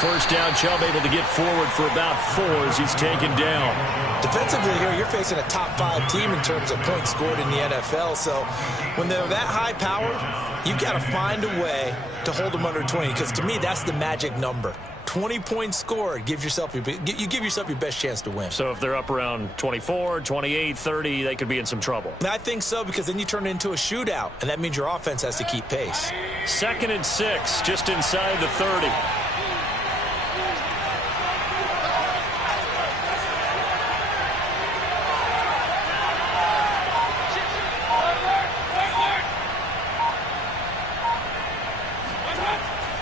first down. Chubb able to get forward for about 4 as he's taken down. Defensively here, you're facing a top 5 team in terms of points scored in the NFL. So when they're that high powered, you've got to find a way to hold them under 20. Because to me, that's the magic number. 20 points scored, you give yourself your best chance to win. So if they're up around 24, 28, 30, they could be in some trouble. And I think so, because then you turn it into a shootout, and that means your offense has to keep pace. 2nd and 6, just inside the 30.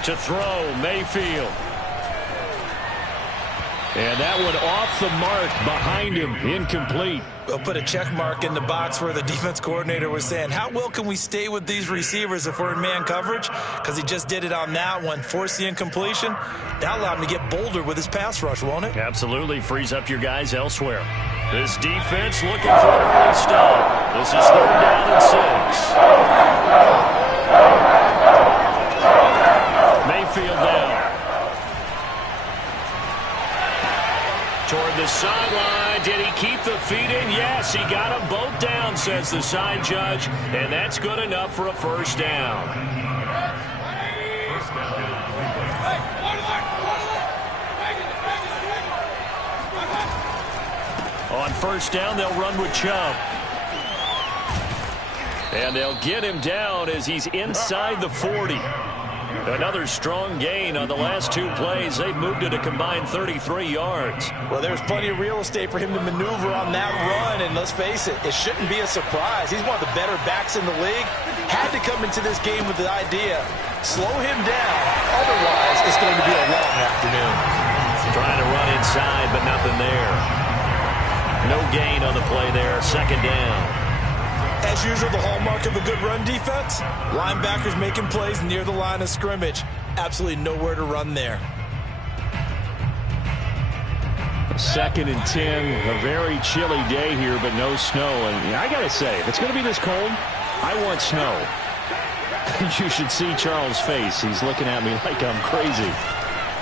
To throw, Mayfield. And that one off the mark behind him, incomplete. We'll put a check mark in the box where the defense coordinator was saying, how well can we stay with these receivers if we're in man coverage? Because he just did it on that one, forced the incompletion. That allowed him to get bolder with his pass rush, won't it? Absolutely, frees up your guys elsewhere. This defense looking for an early stop. This is 3rd down and 6. Mayfield down. Toward the sideline. Did he keep the feet in? Yes, he got them both down, says the side judge. And that's good enough for a first down. On first down, they'll run with Chubb. And they'll get him down as he's inside the 40. Another strong gain on the last 2 plays. They've moved it a combined 33 yards. Well, there's plenty of real estate for him to maneuver on that run, and let's face it, it shouldn't be a surprise. He's one of the better backs in the league. Had to come into this game with the idea, slow him down, otherwise it's going to be a long afternoon. Trying to run inside, but nothing there. No gain on the play there, 2nd down. As usual, the hallmark of a good run defense, linebackers making plays near the line of scrimmage. Absolutely nowhere to run there. 2nd and 10, a very chilly day here, but no snow. And I got to say, if it's going to be this cold, I want snow. You should see Charles' face. He's looking at me like I'm crazy.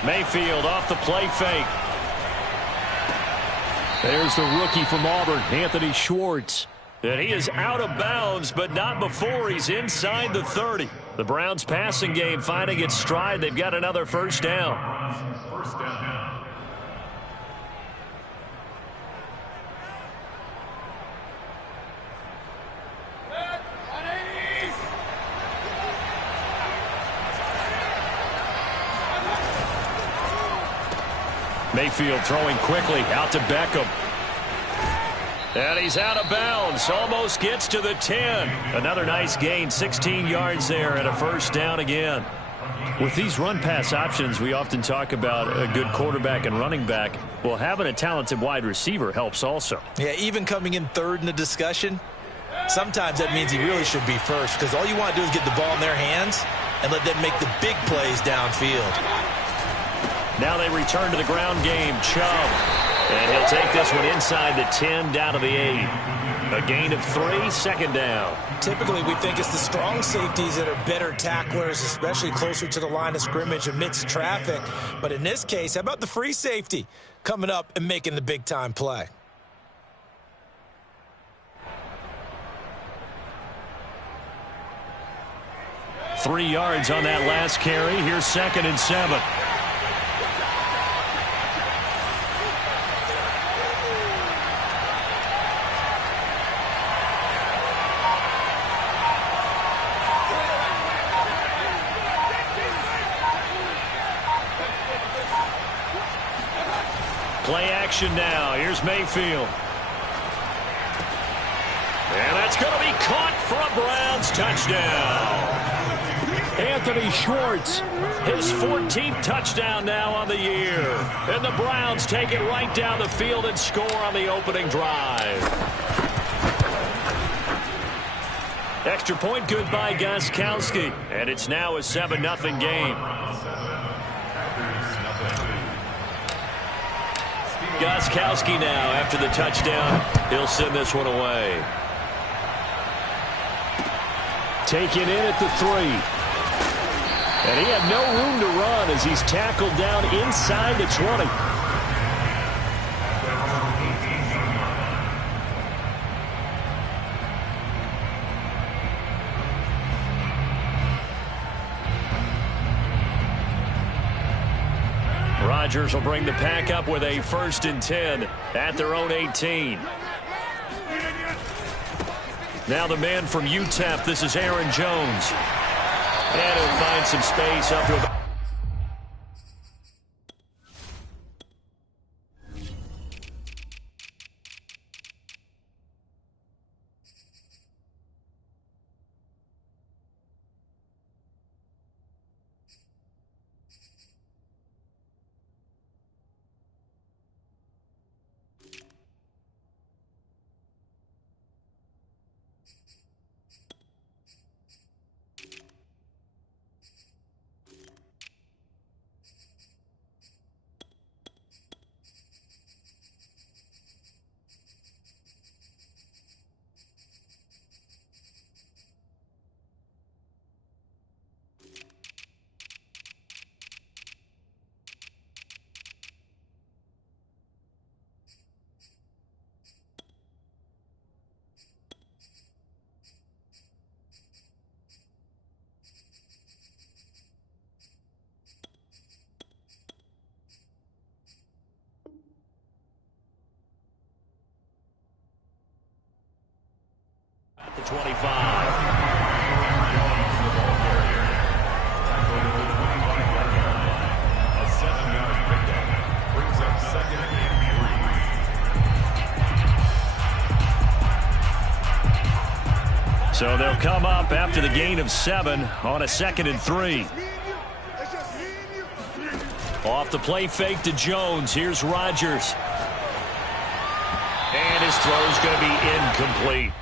Mayfield off the play fake. There's the rookie from Auburn, Anthony Schwartz. And he is out of bounds, but not before he's inside the 30. The Browns passing game finding its stride. They've got another first down. Mayfield throwing quickly out to Beckham. And he's out of bounds. Almost gets to the 10. Another nice gain, 16 yards there, and a first down again. With these run-pass options, we often talk about a good quarterback and running back. Well, having a talented wide receiver helps also. Yeah, even coming in 3rd in the discussion, sometimes that means he really should be first, because all you want to do is get the ball in their hands and let them make the big plays downfield. Now they return to the ground game. Chubb. And he'll take this one inside the 10, down to the 8. A gain of 3, 2nd down. Typically, we think it's the strong safeties that are better tacklers, especially closer to the line of scrimmage amidst traffic. But in this case, how about the free safety coming up and making the big-time play? Three yards on that last carry. Here's 2nd and 7. Play action now. Here's Mayfield. And that's going to be caught for a Browns touchdown. Anthony Schwartz, his 14th touchdown now on the year. And the Browns take it right down the field and score on the opening drive. Extra point good by Gostkowski. And it's now a 7-0 game. Gostkowski now after the touchdown. He'll send this one away. Taken in at the 3. And he had no room to run as he's tackled down inside the 20. Rodgers will bring the pack up with a 1st and 10 at their own 18. Now the man from UTEP, this is Aaron Jones. And he'll find some space up to about. The 25. So they'll come up after the gain of 7 on a 2nd and 3. Off the play fake to Jones. Here's Rodgers. And his throw is going to be incomplete.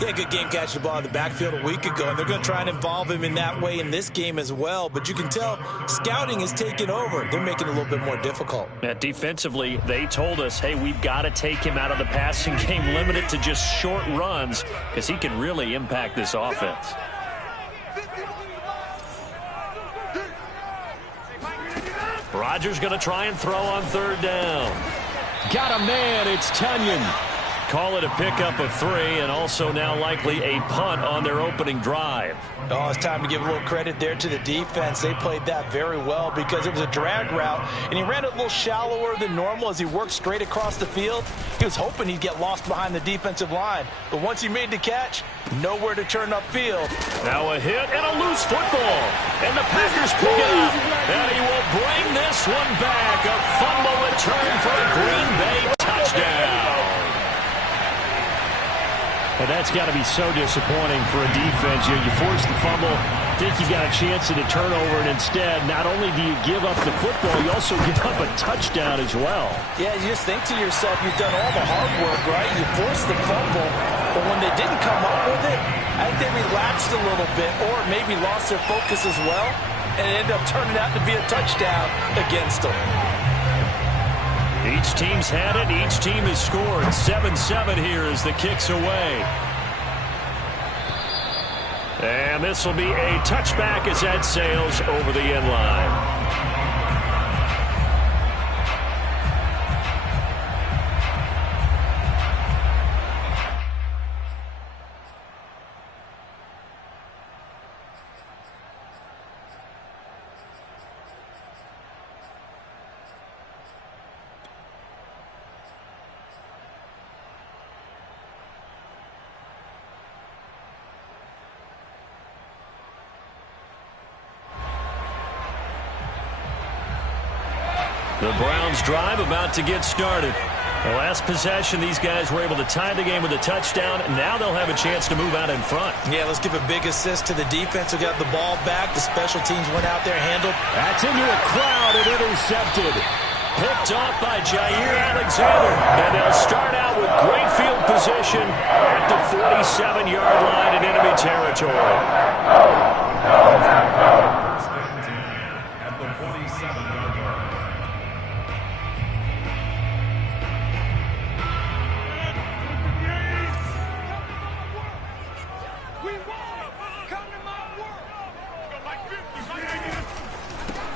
Yeah, good game catching the ball in the backfield a week ago, and they're going to try and involve him in that way in this game as well. But you can tell scouting is taking over. They're making it a little bit more difficult. Yeah, defensively, they told us, hey, we've got to take him out of the passing game, limit it to just short runs, because he can really impact this offense. Rodgers going to try and throw on 3rd down. Got a man, it's Tunyon. Call it a pickup of 3, and also now likely a punt on their opening drive. Oh, it's time to give a little credit there to the defense. They played that very well because it was a drag route, and he ran it a little shallower than normal as he worked straight across the field. He was hoping he'd get lost behind the defensive line, but once he made the catch, nowhere to turn upfield. Now a hit and a loose football, and the Packers pick it up, and he will bring this one back. A fumble return for a Green Bay touchdown. Well, that's got to be so disappointing for a defense. You force the fumble, think you got a chance at a turnover, and instead, not only do you give up the football, you also give up a touchdown as well. Yeah, you just think to yourself, you've done all the hard work, right? You forced the fumble, but when they didn't come up with it, I think they relaxed a little bit or maybe lost their focus as well, and it ended up turning out to be a touchdown against them. Each team's had it. Each team has scored. 7-7 here as the kick's away. And this will be a touchback as that sails over the end line. The Browns drive about to get started. The last possession, these guys were able to tie the game with a touchdown. Now they'll have a chance to move out in front. Yeah, let's give a big assist to the defense who got the ball back. The special teams went out there, handled. That's into a crowd and intercepted. Picked off by Jair Alexander. And they'll start out with great field position at the 47-yard line in enemy territory.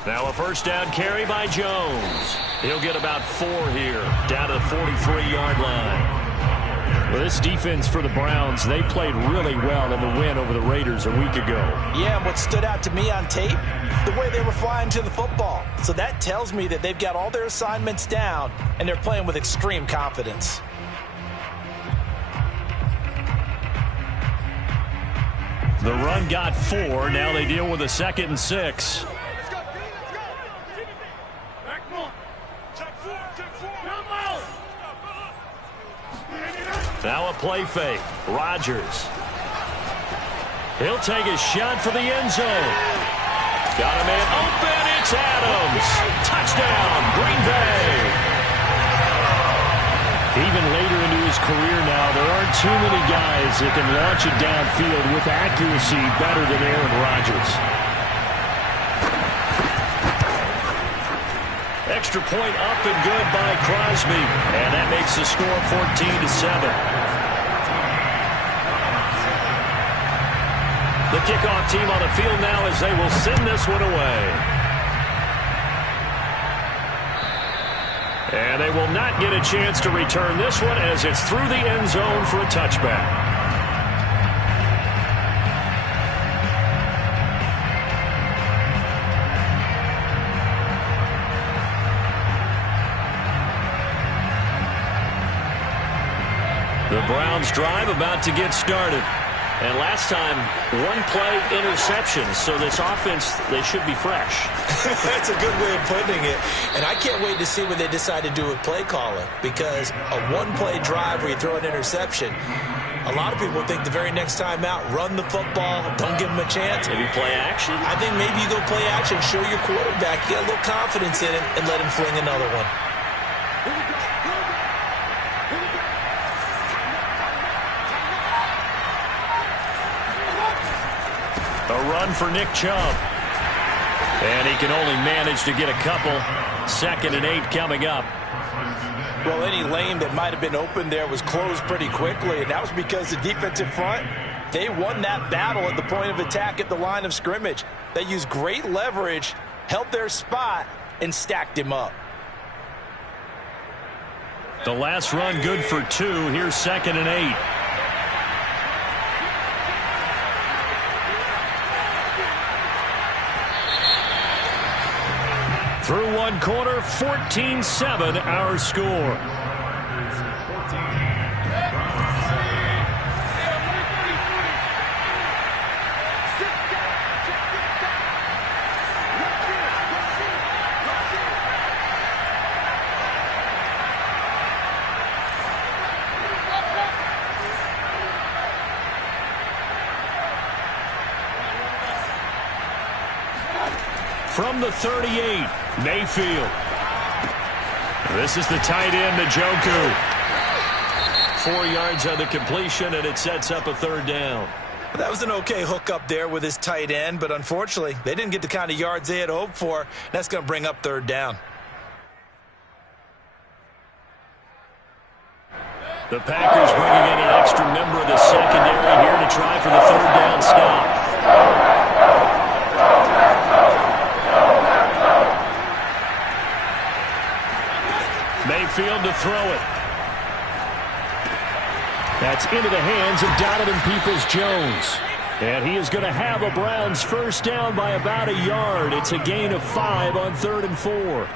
Now a first down carry by Jones. He'll get about 4 here, down to the 43-yard line. Well, this defense for the Browns, they played really well in the win over the Raiders a week ago. Yeah, and what stood out to me on tape, the way they were flying to the football. So that tells me that they've got all their assignments down, and they're playing with extreme confidence. The run got 4. Now they deal with a 2nd and 6. Now a play fake. Rodgers. He'll take a shot for the end zone. Got a man open. It's Adams. Touchdown, Green Bay. Even later into his career now, there aren't too many guys that can launch it downfield with accuracy better than Aaron Rodgers. Extra point up and good by Crosby. And that makes the score 14-7. The kickoff team on the field now as they will send this one away. And they will not get a chance to return this one as it's through the end zone for a touchback. The Browns drive about to get started. And last time, 1-play interception. So this offense, they should be fresh. That's a good way of putting it. And I can't wait to see what they decide to do with play calling. Because a 1-play drive where you throw an interception, a lot of people think the very next time out, run the football, don't give them a chance. Maybe play action? I think maybe you go play action, show your quarterback, get a little confidence in him, and let him fling another one. A run for Nick Chubb. And he can only manage to get a couple. 2nd and 8 coming up. Well, any lane that might have been open there was closed pretty quickly, and that was because the defensive front, they won that battle at the point of attack at the line of scrimmage. They used great leverage, held their spot, and stacked him up. The last run good for 2. Here's 2nd and 8. Through one quarter, 14-7 our score. From the 38, Mayfield. This is the tight end, Njoku. 4 yards on the completion, and it sets up a 3rd down. That was an okay hook up there with his tight end, but unfortunately, they didn't get the kind of yards they had hoped for. That's going to bring up 3rd down. The Packers bringing in an extra member of the secondary here to try for the 3rd down stop. Mayfield to throw it. That's into the hands of Donovan Peoples-Jones. And he is going to have a Browns first down by about a yard. It's a gain of 5 on 3rd and 4.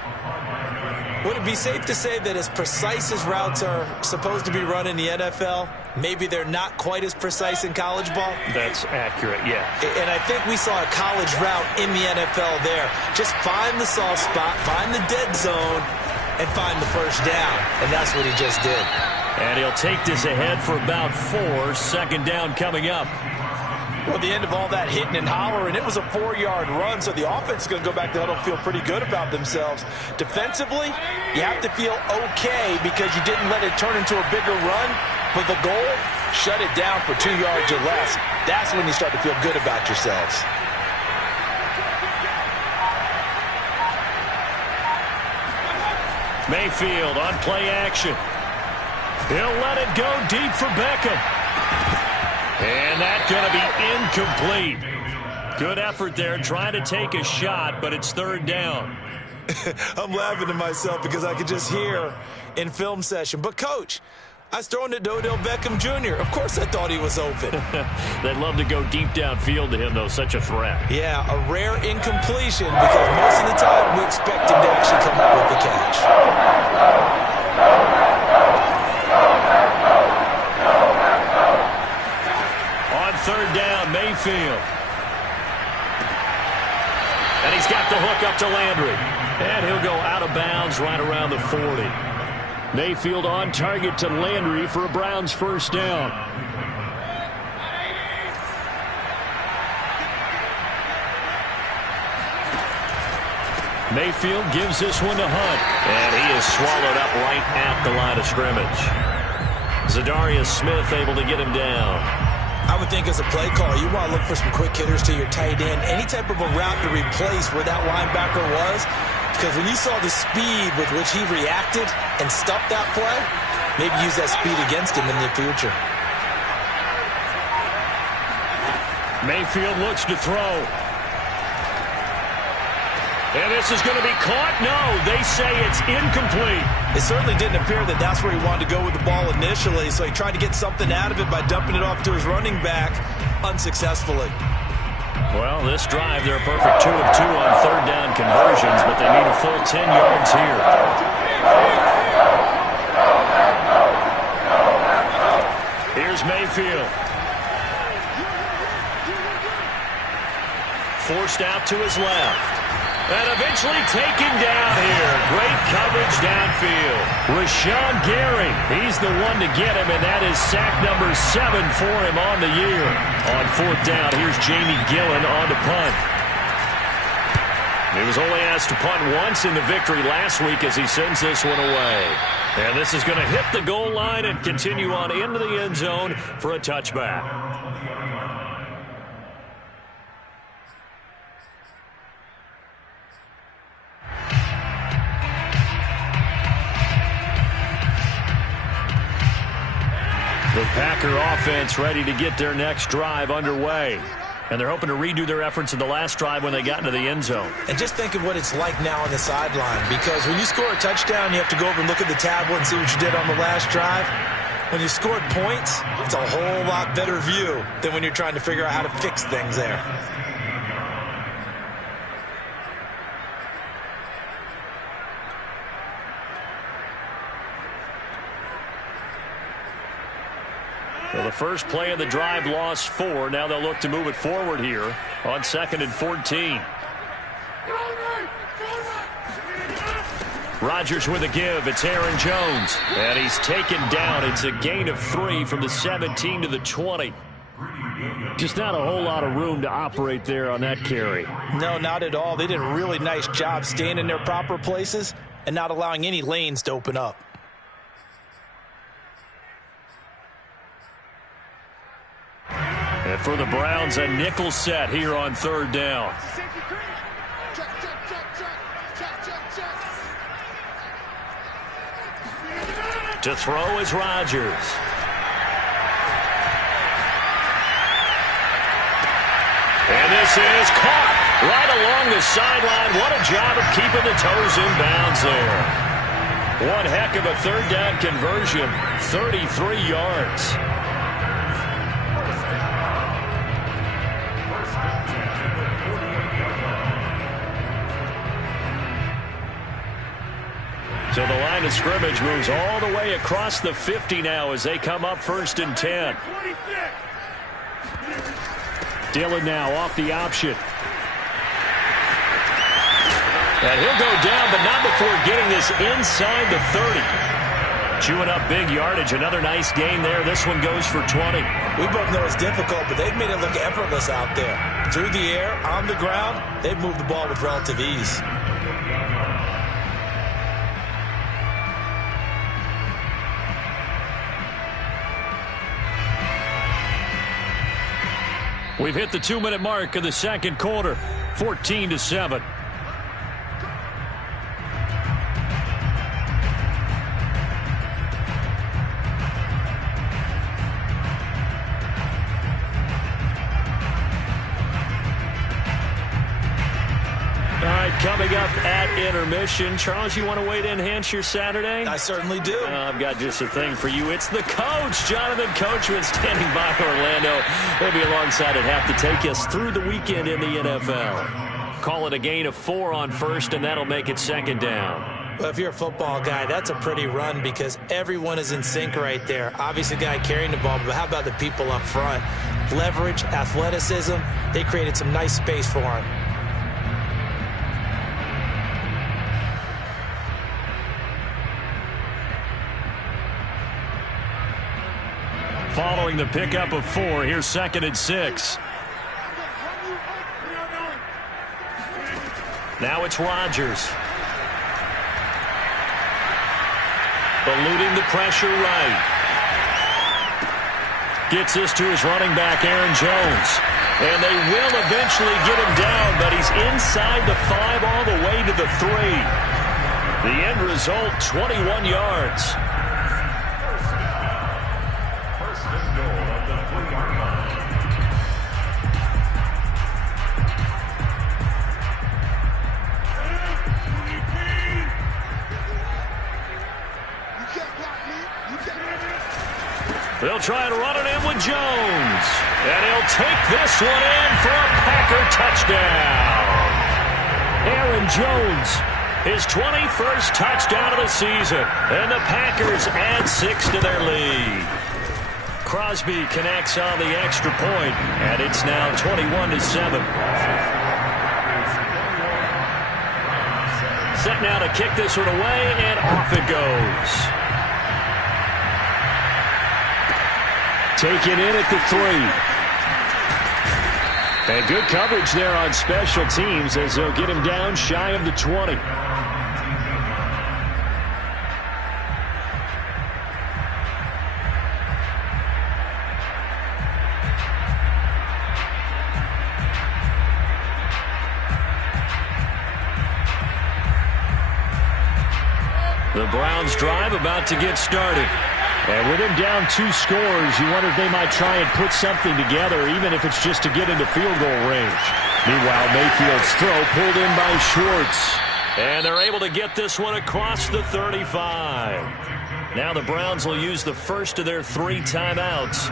Would it be safe to say that as precise as routes are supposed to be run in the NFL, maybe they're not quite as precise in college ball? That's accurate, yeah. And I think we saw a college route in the NFL there. Just find the soft spot, find the dead zone, and find the first down. And that's what he just did. And he'll take this ahead for about 4. 2nd down coming up. Well, the end of all that hitting and hollering, it was a 4-yard run, so the offense is going to go back to huddle and feel pretty good about themselves. Defensively, you have to feel okay because you didn't let it turn into a bigger run, but the goal, shut it down for 2 yards or less. That's when you start to feel good about yourselves. Mayfield on play action. He'll let it go deep for Beckham. And that's going to be incomplete. Good effort there, trying to take a shot, but it's third down. I'm laughing to myself because I could just hear in film session. But, Coach, I was throwing it to Odell Beckham Jr. Of course I thought he was open. They'd love to go deep downfield to him, though. Such a threat. Yeah, a rare incompletion because most of the time we expect him to actually come up with the catch. On third down, Mayfield. And he's got the hook up to Landry. And he'll go out of bounds right around the 40. Mayfield on target to Landry for a Browns first down. Mayfield gives this one to Hunt. And he is swallowed up right at the line of scrimmage. Zadarius Smith able to get him down. I would think as a play caller, you want to look for some quick hitters to your tight end. Any type of a route to replace where that linebacker was. Because when you saw the speed with which he reacted and stopped that play, maybe use that speed against him in the future. Mayfield looks to throw. And this is going to be caught? No, they say it's incomplete. It certainly didn't appear that that's where he wanted to go with the ball initially, so he tried to get something out of it by dumping it off to his running back unsuccessfully. Well, this drive, they're a perfect 2 of 2 on third down conversions, but they need a full 10 yards here. Here's Mayfield. Forced out to his left. And eventually taken down here. Great coverage downfield. Rashawn Gary, he's the one to get him, and that is sack number 7 for him on the year. On fourth down, here's Jamie Gillen on to punt. He was only asked to punt once in the victory last week as he sends this one away. And this is going to hit the goal line and continue on into the end zone for a touchback. The Packer offense ready to get their next drive underway. And they're hoping to redo their efforts in the last drive when they got into the end zone. And just think of what it's like now on the sideline. Because when you score a touchdown, you have to go over and look at the tablet and see what you did on the last drive. When you scored points, it's a whole lot better view than when you're trying to figure out how to fix things there. Well, the first play of the drive lost 4. Now they'll look to move it forward here on 2nd and 14. Rodgers with a give. It's Aaron Jones. And he's taken down. It's a gain of 3 from the 17 to the 20. Just not a whole lot of room to operate there on that carry. No, not at all. They did a really nice job staying in their proper places and not allowing any lanes to open up. And for the Browns, a nickel set here on third down. To throw is Rodgers. And this is caught right along the sideline. What a job of keeping the toes in bounds there. One heck of a third down conversion, 33 yards. So the line of scrimmage moves all the way across the 50 now as they come up 1st and 10. Dillon now off the option. And he'll go down, but not before getting this inside the 30. Chewing up big yardage. Another nice gain there. This one goes for 20. We both know it's difficult, but they've made it look effortless out there. Through the air, on the ground, they've moved the ball with relative ease. We've hit the 2-minute mark of the second quarter, 14-7. coming up at intermission. Charles, you want to wait to enhance your Saturday? I certainly do. I've got just a thing for you. It's the coach, Jonathan Coachman, standing by Orlando. He'll be alongside at half to take us through the weekend in the NFL. Call it a gain of 4 on first, and that'll make it 2nd down. Well, if you're a football guy, that's a pretty run because everyone is in sync right there. Obviously, the guy carrying the ball, but how about the people up front? Leverage, athleticism, they created some nice space for him. Following the pickup of 4, here's 2nd and 6. Now it's Rodgers. Eluding the pressure right. Gets this to his running back, Aaron Jones. And they will eventually get him down, but he's inside the 5 all the way to the 3. The end result, 21 yards. They'll try and run it in with Jones. And he'll take this one in for a Packer touchdown. Aaron Jones, his 21st touchdown of the season. And the Packers add 6 to their lead. Crosby connects on the extra point, and it's now 21-7. Set now to kick this one away, and off it goes. Taken in at the 3. And good coverage there on special teams as they'll get him down shy of the 20. The Browns drive about to get started. And with him down 2 scores, you wonder if they might try and put something together, even if it's just to get into field goal range. Meanwhile, Mayfield's throw pulled in by Schwartz. And they're able to get this one across the 35. Now the Browns will use the first of their 3 timeouts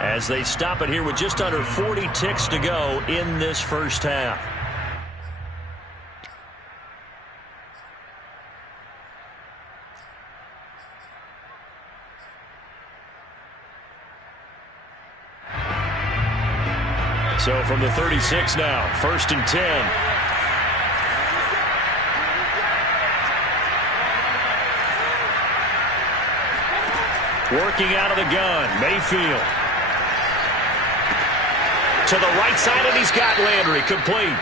as they stop it here with just under 40 ticks to go in this first half. So from the 36 now, 1st and 10. Working out of the gun, Mayfield. To the right side, and he's got Landry complete.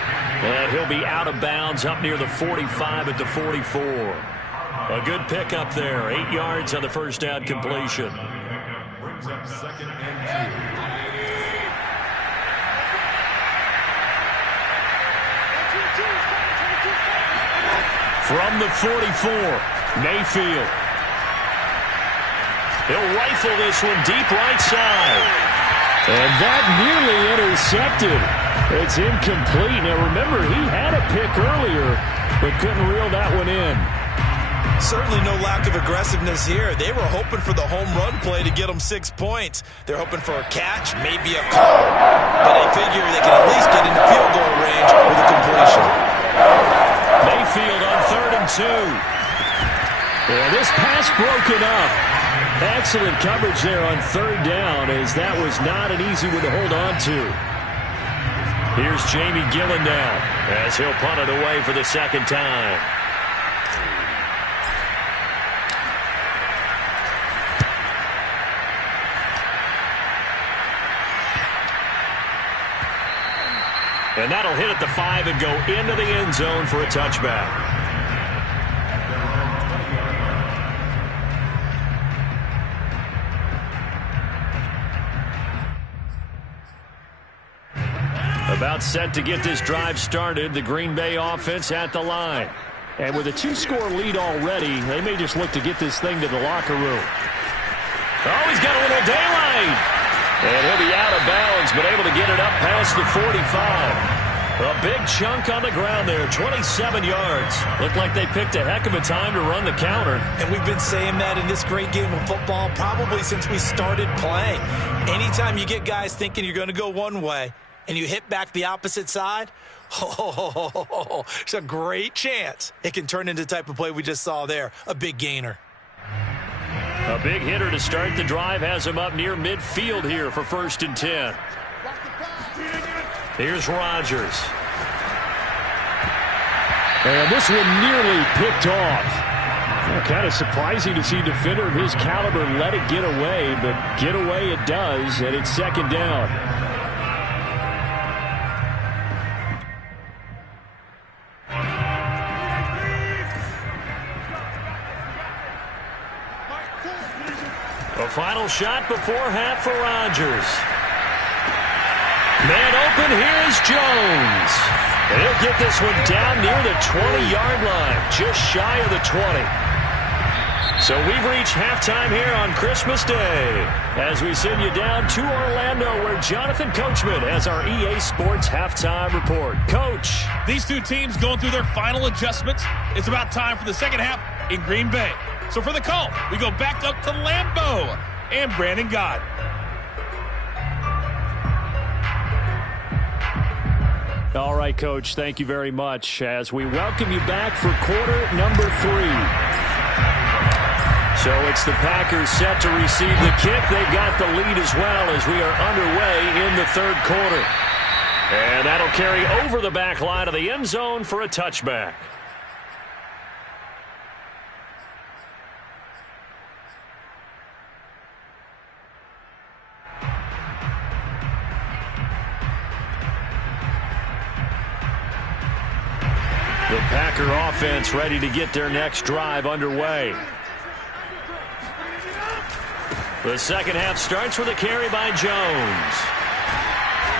And he'll be out of bounds up near the 45 at the 44. A good pickup there, 8 yards on the first down completion. Brings up 2nd and 2. From the 44, Mayfield. He'll rifle this one deep right side. And that nearly intercepted. It's incomplete. Now remember, he had a pick earlier, but couldn't reel that one in. Certainly no lack of aggressiveness here. They were hoping for the home run play to get them 6 points. They're hoping for a catch, maybe a call. But they figure they can at least get into field goal range with a completion. Mayfield on 3rd and 2. Yeah, this pass broken up. Excellent coverage there on 3rd down, as that was not an easy one to hold on to. Here's Jamie Gillen now as he'll punt it away for the 2nd time. And that'll hit at the 5 and go into the end zone for a touchback. About set to get this drive started, the Green Bay offense at the line. And with a 2-score lead already, they may just look to get this thing to the locker room. Oh, he's got a little daylight. And he'll be out of bounds, but able to get it up past the 45. A big chunk on the ground there, 27 yards. Looked like they picked a heck of a time to run the counter. And we've been saying that in this great game of football probably since we started playing. Anytime you get guys thinking you're going to go one way and you hit back the opposite side, it's a great chance it can turn into the type of play we just saw there, a big gainer. A big hitter to start the drive has him up near midfield here for 1st and 10. Here's Rodgers. And this one nearly picked off. Well, kind of surprising to see a defender of his caliber let it get away, but get away it does, and it's 2nd down. A final shot before half for Rodgers. Man open, here's Jones. And he'll get this one down near the 20-yard line, just shy of the 20. So we've reached halftime here on Christmas Day as we send you down to Orlando where Jonathan Coachman has our EA Sports Halftime Report. Coach. These two teams going through their final adjustments. It's about time for the second half in Green Bay. So for the call, we go back up to Lambeau and Brandon Gott. All right, Coach, thank you very much as we welcome you back for quarter number 3. So it's the Packers set to receive the kick. They've got the lead as well as we are underway in the 3rd quarter. And that'll carry over the back line of the end zone for a touchback. The Packer offense ready to get their next drive underway. The second half starts with a carry by Jones.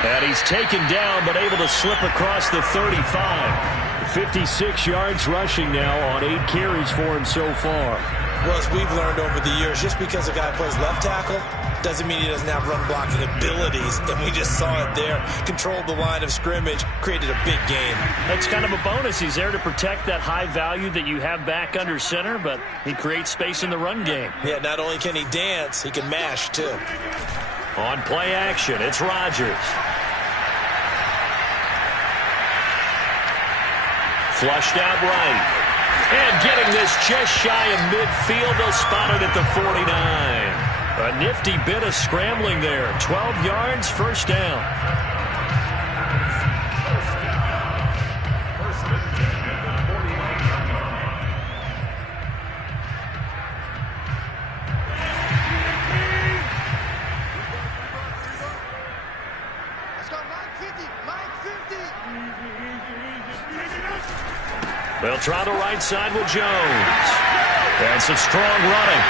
And he's taken down but able to slip across the 35. 56 yards rushing now on 8 carries for him so far. Well, as we've learned over the years, just because a guy plays left tackle doesn't mean he doesn't have run blocking abilities. And we just saw it there. Controlled the line of scrimmage, created a big gain. That's kind of a bonus. He's there to protect that high value that you have back under center, but he creates space in the run game. Yeah, not only can he dance, he can mash too. On play action, it's Rodgers. Flushed out right. And getting this just shy of midfield, they'll spot it at the 49. A nifty bit of scrambling there. 12 yards, 1st down. They'll try the right side with Jones. And some strong running.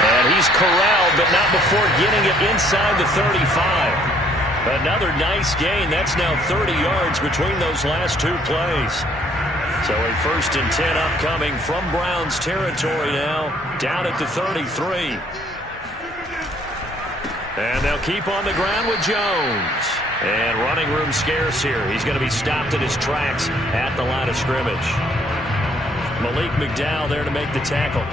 And he's corralled, but not before getting it inside the 35. Another nice gain. That's now 30 yards between those last 2 plays. So a 1st and 10 upcoming from Browns territory now. Down at the 33. And they'll keep on the ground with Jones. And running room scarce here. He's going to be stopped in his tracks at the line of scrimmage. Malik McDowell there to make the tackle.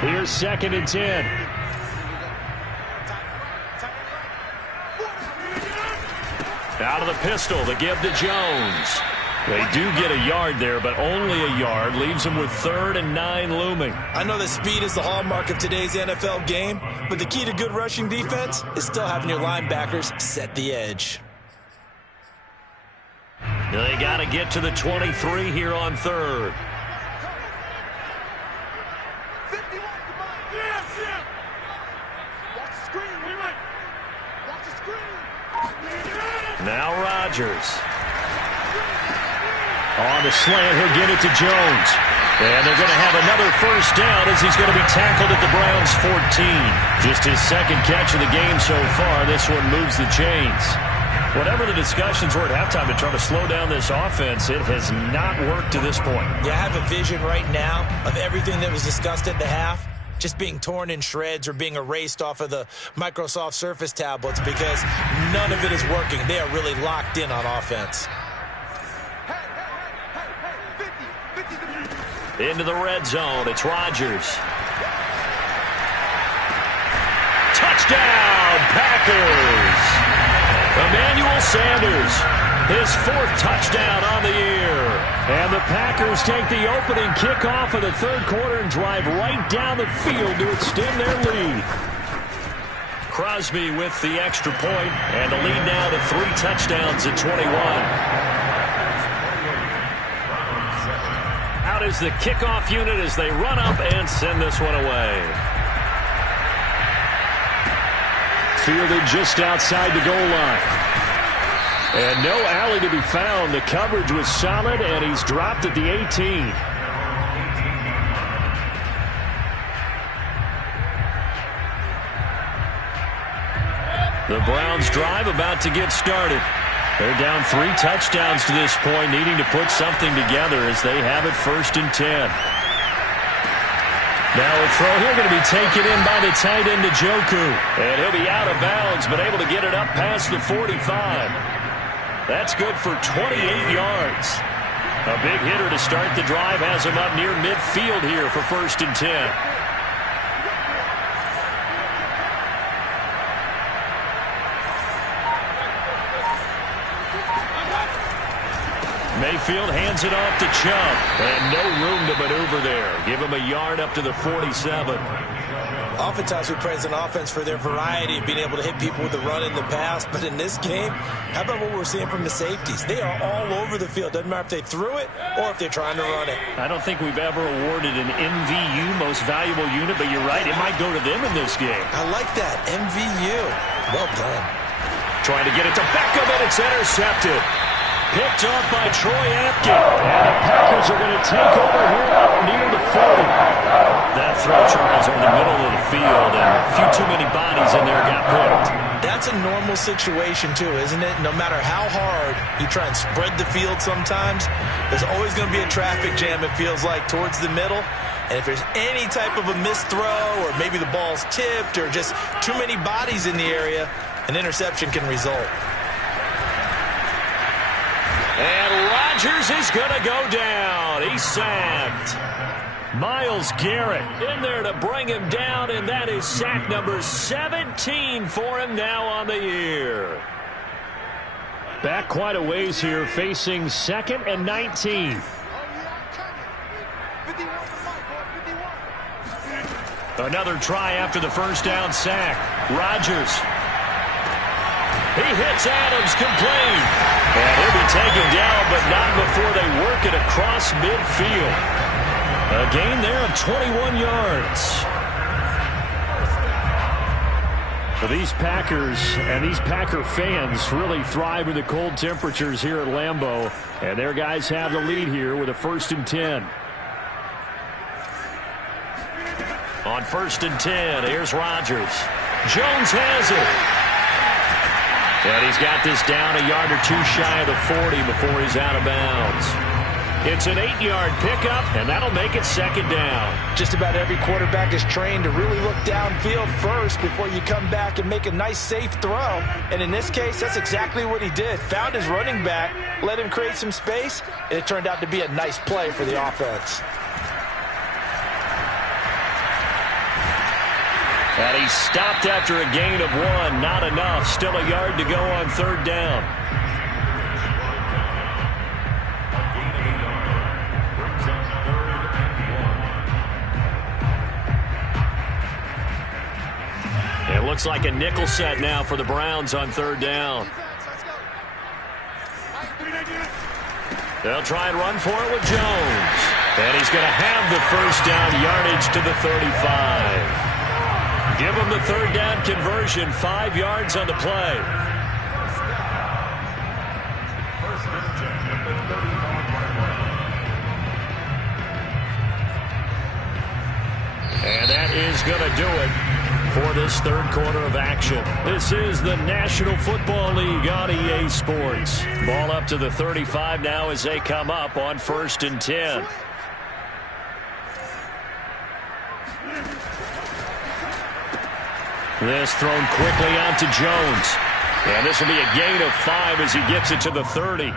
Here's 2nd and 10. Out of the pistol, the give to Jones. They do get a yard there, but only a yard. Leaves them with 3rd and 9 looming. I know that speed is the hallmark of today's NFL game, but the key to good rushing defense is still having your linebackers set the edge. They got to get to the 23 here on 3rd. Now Rodgers. On the slant, he'll get it to Jones. And they're going to have another 1st down as he's going to be tackled at the Browns' 14. Just his 2nd catch of the game so far. This one moves the chains. Whatever the discussions were at halftime to try to slow down this offense, it has not worked to this point. Yeah, I have a vision right now of everything that was discussed at the half just being torn in shreds or being erased off of the Microsoft Surface tablets because none of it is working. They are really locked in on offense. Into the red zone, it's Rodgers. Touchdown, Packers! Emmanuel Sanders, his 4th touchdown on the year. And the Packers take the opening kickoff of the third quarter and drive right down the field to extend their lead. Crosby with the extra point, and the lead now to 3 touchdowns at 21. Out is the kickoff unit as they run up and send this one away. Fielded just outside the goal line. And no alley to be found. The coverage was solid, and he's dropped at the 18. The Browns drive about to get started. They're down 3 touchdowns to this point, needing to put something together as they have it 1st and 10. Now a throw here going to be taken in by the tight end Njoku. And he'll be out of bounds, but able to get it up past the 45. That's good for 28 yards. A big hitter to start the drive has him up near midfield here for 1st and 10. Mayfield hands it off to Chubb. And no room to maneuver there. Give him a yard up to the 47. Oftentimes we praise an offense for their variety of being able to hit people with the run in the pass. But in this game, how about what we're seeing from the safeties? They are all over the field. Doesn't matter if they threw it or if they're trying to run it. I don't think we've ever awarded an MVU, most valuable unit, but you're right, it might go to them in this game. I like that. MVU. Well done. Trying to get it to Beckham, and it's intercepted. Picked off by Troy Apke. And the Packers are going to take over here up near the 40. That throw, Charles, over the middle of the field, and a few too many bodies in there got picked. That's a normal situation, too, isn't it? No matter how hard you try and spread the field sometimes, there's always going to be a traffic jam, it feels like, towards the middle. And if there's any type of a missed throw or maybe the ball's tipped or just too many bodies in the area, an interception can result. And Rodgers is going to go down. He's sacked. Myles Garrett in there to bring him down, and that is sack number 17 for him now on the year. Back quite a ways here, facing 2nd and 19. Another try after the first down sack. Rodgers. He hits Adams complete. And he'll be taken down, but not before they work it across midfield. A gain there of 21 yards. For these Packers and these Packer fans really thrive in the cold temperatures here at Lambeau. And their guys have the lead here with a 1st and 10. On 1st and 10, here's Rodgers. Jones has it. And he's got this down a yard or 2 shy of the 40 before he's out of bounds. It's an 8-yard pickup, and that'll make it 2nd down. Just about every quarterback is trained to really look downfield first before you come back and make a nice, safe throw. And in this case, that's exactly what he did. Found his running back, let him create some space, and it turned out to be a nice play for the offense. And he stopped after a gain of 1. Not enough. Still a yard to go on 3rd down. It looks like a nickel set now for the Browns on 3rd down. They'll try and run for it with Jones. And he's going to have the 1st down yardage to the 35. Give him the 3rd down conversion, 5 yards on the play. And that is going to do it for this 3rd quarter of action. This is the National Football League on EA Sports. Ball up to the 35 now as they come up on 1st and 10. This thrown quickly out to Jones. And this will be a gain of 5 as he gets it to the 30.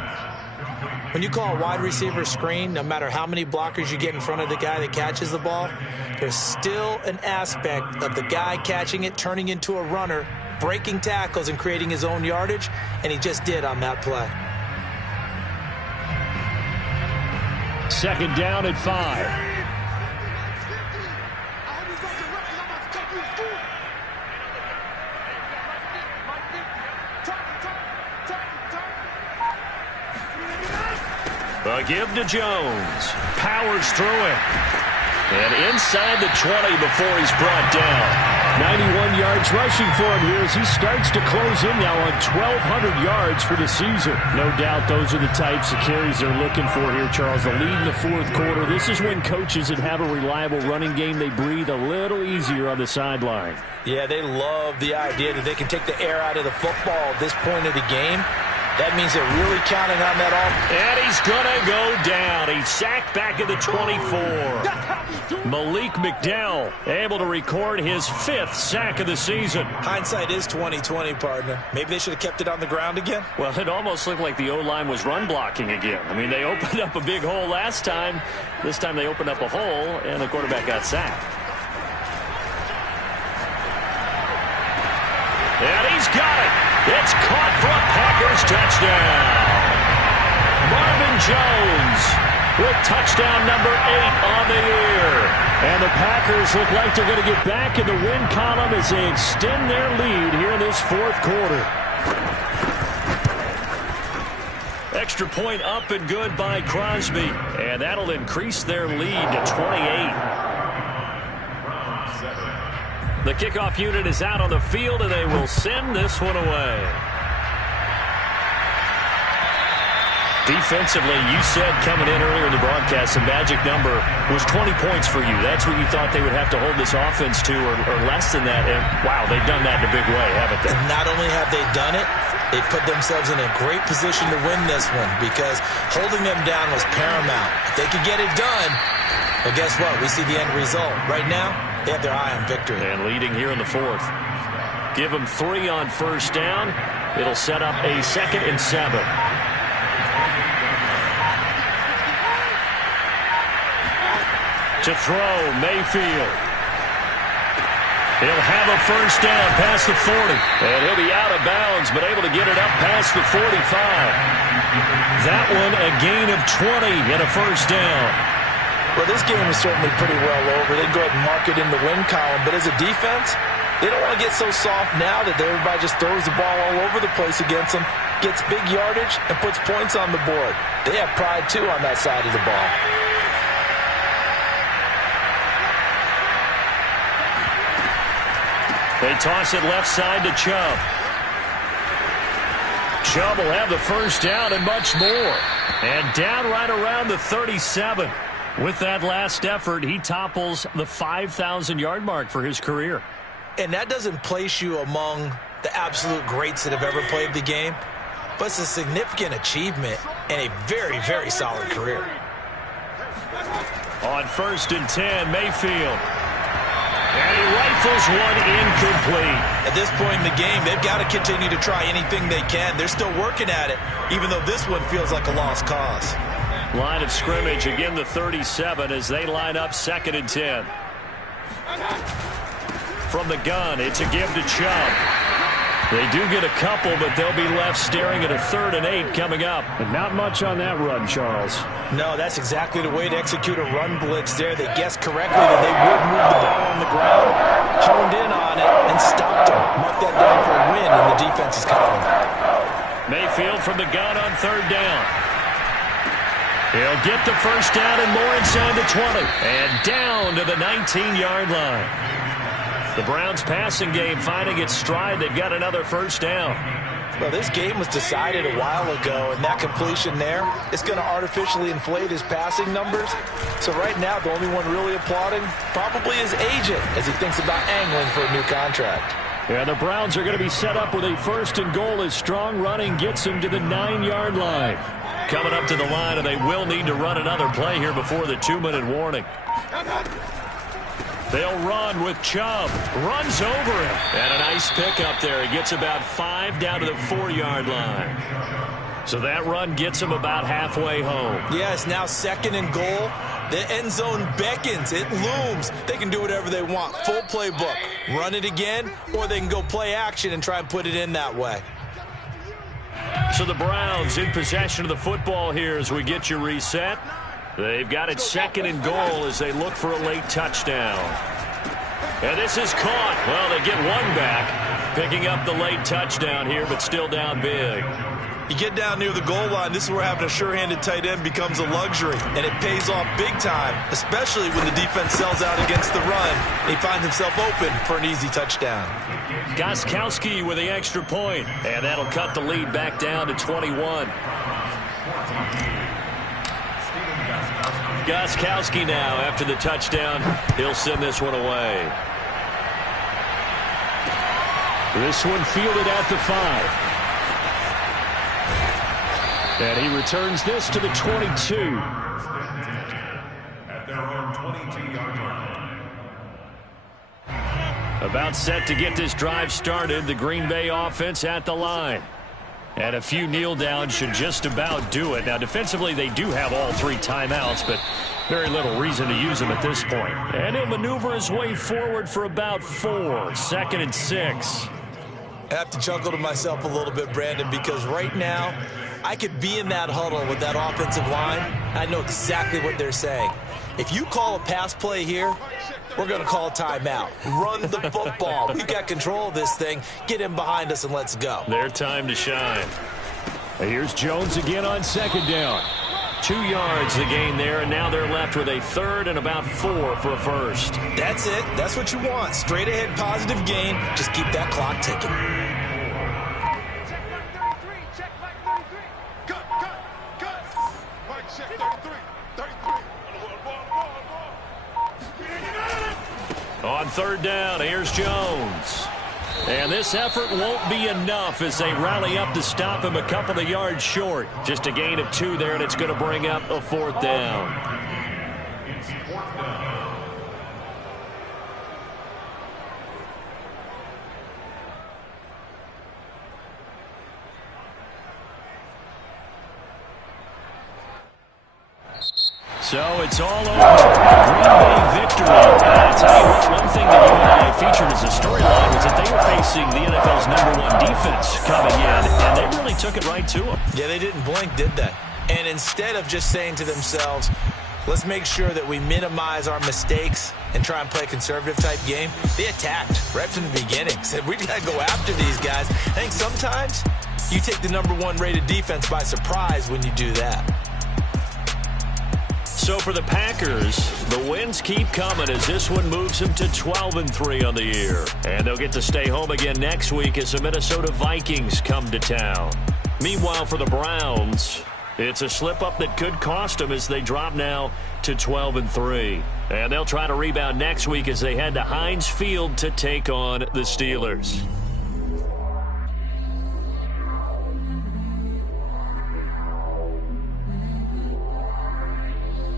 When you call a wide receiver screen, no matter how many blockers you get in front of the guy that catches the ball, there's still an aspect of the guy catching it, turning into a runner, breaking tackles and creating his own yardage, and he just did on that play. Second down at 5. A give to Jones. Powers through it. And inside the 20 before he's brought down. 91 yards rushing for him here as he starts to close in now on 1,200 yards for the season. No doubt those are the types of carries they're looking for here, Charles. The lead in the fourth quarter. This is when coaches that have a reliable running game, they breathe a little easier on the sideline. Yeah, they love the idea that they can take the air out of the football at this point of the game. That means they're really counting on that offense. And he's going to go down. He's sacked back at the 24. Malik McDowell able to record his 5th sack of the season. Hindsight is 20/20, partner. Maybe they should have kept it on the ground again. Well, it almost looked like the O-line was run blocking again. I mean, they opened up a big hole last time. This time they opened up a hole, and the quarterback got sacked. And he's got it. It's caught for a Packers touchdown. Marvin Jones with touchdown number 8 on the year. And the Packers look like they're going to get back in the win column as they extend their lead here in this fourth quarter. Extra point up and good by Crosby. And that'll increase their lead to 28. The kickoff unit is out on the field, and they will send this one away. Defensively, you said coming in earlier in the broadcast, the magic number was 20 points for you. That's what you thought they would have to hold this offense to, or less than that. And, wow, they've done that in a big way, haven't they? And not only have they done it, they put themselves in a great position to win this one because holding them down was paramount. If they could get it done, well, guess what? We see the end result. Right now, they have their eye on victory. And leading here in the fourth. Give them 3 on first down. It'll set up a 2nd and 7. To throw, Mayfield. He'll have a first down past the 40. And he'll be out of bounds, but able to get it up past the 45. That one a gain of 20 and a first down. Well, this game is certainly pretty well over. They can go ahead and mark it in the win column. But as a defense, they don't want to get so soft now that everybody just throws the ball all over the place against them, gets big yardage, and puts points on the board. They have pride, too, on that side of the ball. They toss it left side to Chubb. Chubb will have the first down and much more. And down right around the 37. With that last effort, he topples the 5,000-yard mark for his career. And that doesn't place you among the absolute greats that have ever played the game, but it's a significant achievement and a very, very solid career. On 1st and 10, Mayfield. And he rifles one incomplete. At this point in the game, they've got to continue to try anything they can. They're still working at it, even though this one feels like a lost cause. Line of scrimmage, again the 37 as they line up 2nd and 10. From the gun, it's a give to Chubb. They do get a couple, but they'll be left staring at a 3rd and 8 coming up. And not much on that run, Charles. No, that's exactly the way to execute a run blitz there. They guessed correctly that they would move the ball on the ground, honed in on it, and stopped them. Mark that down for a win, and the defense is counting. Mayfield from the gun on 3rd down. He'll get the first down and more inside the 20. And down to the 19-yard line. The Browns passing game finding its stride. They've got another first down. Well, this game was decided a while ago, and that completion there is going to artificially inflate his passing numbers. So right now, the only one really applauding probably his agent as he thinks about angling for a new contract. Yeah, the Browns are going to be set up with a 1st and goal as strong running gets him to the 9-yard line. Coming up to the line, and they will need to run another play here before the 2-minute warning. They'll run with Chubb. Runs over him. And a nice pickup there. He gets about 5 down to the 4-yard line. So that run gets him about halfway home. Yeah, it's now 2nd and goal. The end zone beckons. It looms. They can do whatever they want. Full playbook. Run it again, or they can go play action and try and put it in that way. So the Browns in possession of the football here as we get you reset. They've got it 2nd and goal as they look for a late touchdown. And this is caught. Well, they get one back, picking up the late touchdown here, but still down big. You get down near the goal line, this is where having a sure-handed tight end becomes a luxury, and it pays off big time, especially when the defense sells out against the run, and he finds himself open for an easy touchdown. Gostkowski with the extra point, and that'll cut the lead back down to 21. Gostkowski now, after the touchdown, he'll send this one away. This one fielded at the 5. And he returns this to the 22. At their own 22-yard line. About set to get this drive started, the Green Bay offense at the line. And a few kneel downs should just about do it. Now, defensively, they do have all 3 timeouts, but very little reason to use them at this point. And he'll maneuver his way forward for about 4, 2nd and 6. I have to chuckle to myself a little bit, Brandon, because right now, I could be in that huddle with that offensive line. I know exactly what they're saying. If you call a pass play here, we're going to call a timeout. Run the football. We've got control of this thing. Get him behind us and let's go. Their time to shine. Here's Jones again on 2nd down. 2 yards the gain there, and now they're left with a 3rd and about 4 for a first. That's it. That's what you want. Straight ahead positive gain. Just keep that clock ticking. On 3rd down, here's Jones. And this effort won't be enough as they rally up to stop him a couple of yards short. Just a gain of 2 there, and it's going to bring up a 4th down. It's 4th down. So it's all over. Green Bay victory. I'll tell you what, one thing that you and I featured as a storyline was that they were facing the NFL's #1 defense coming in, and they really took it right to them. Yeah, they didn't blink, did they? And instead of just saying to themselves, let's make sure that we minimize our mistakes and try and play a conservative-type game, they attacked right from the beginning. Said, we got to go after these guys. I think sometimes you take the #1 rated defense by surprise when you do that. So for the Packers, the wins keep coming as this one moves them to 12-3 on the year. And they'll get to stay home again next week as the Minnesota Vikings come to town. Meanwhile, for the Browns, it's a slip-up that could cost them as they drop now to 12-3. And they'll try to rebound next week as they head to Heinz Field to take on the Steelers.